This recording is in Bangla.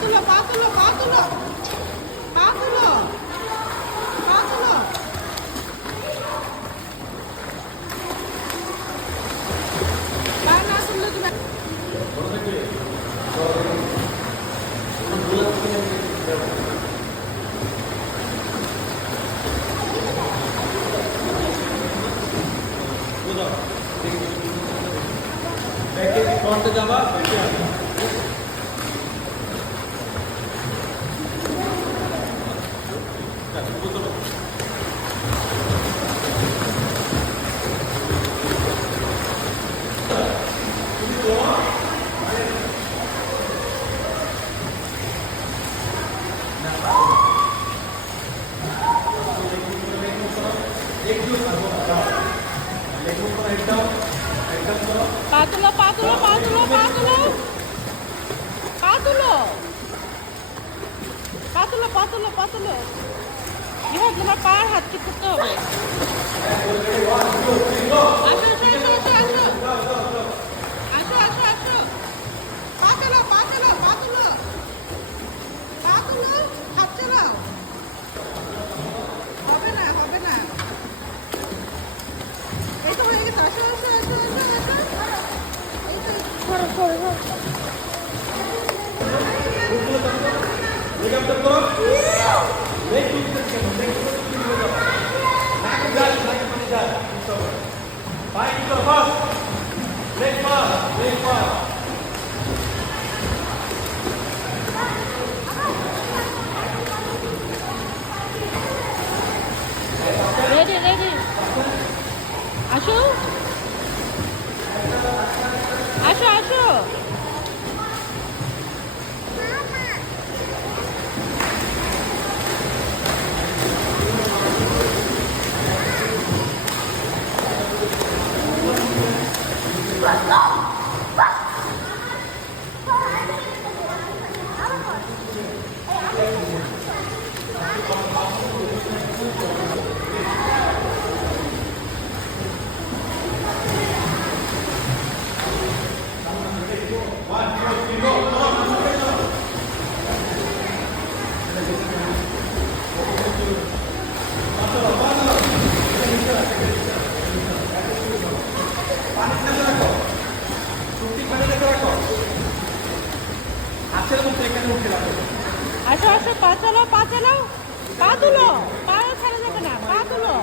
তুলো পা তুলো পা তুলো পা তুলো পা তুলো পা না তুললে তুমি ফ্রন্টে যাবা পা তুলো পা তুলো পা তুলো পা তুলো পা তুলো পা তুলো পা তুলো পা তুলো এবার তোমার পার হাত কি করতে হবে আসো আসো আসো আসো আসো আসো আসো পা তুলো পা তুলো পা তুলো পা তুলো হাত চালাও হবে না হবে না এই তো হয়ে গেছে আসো আসো আসো আসো আসো এই তো রেডি রেডি আসো আসো আসো আসো আসো পা চালাও পা চালাও পা তুলো পা ছাড়া যাবে না পা তুলো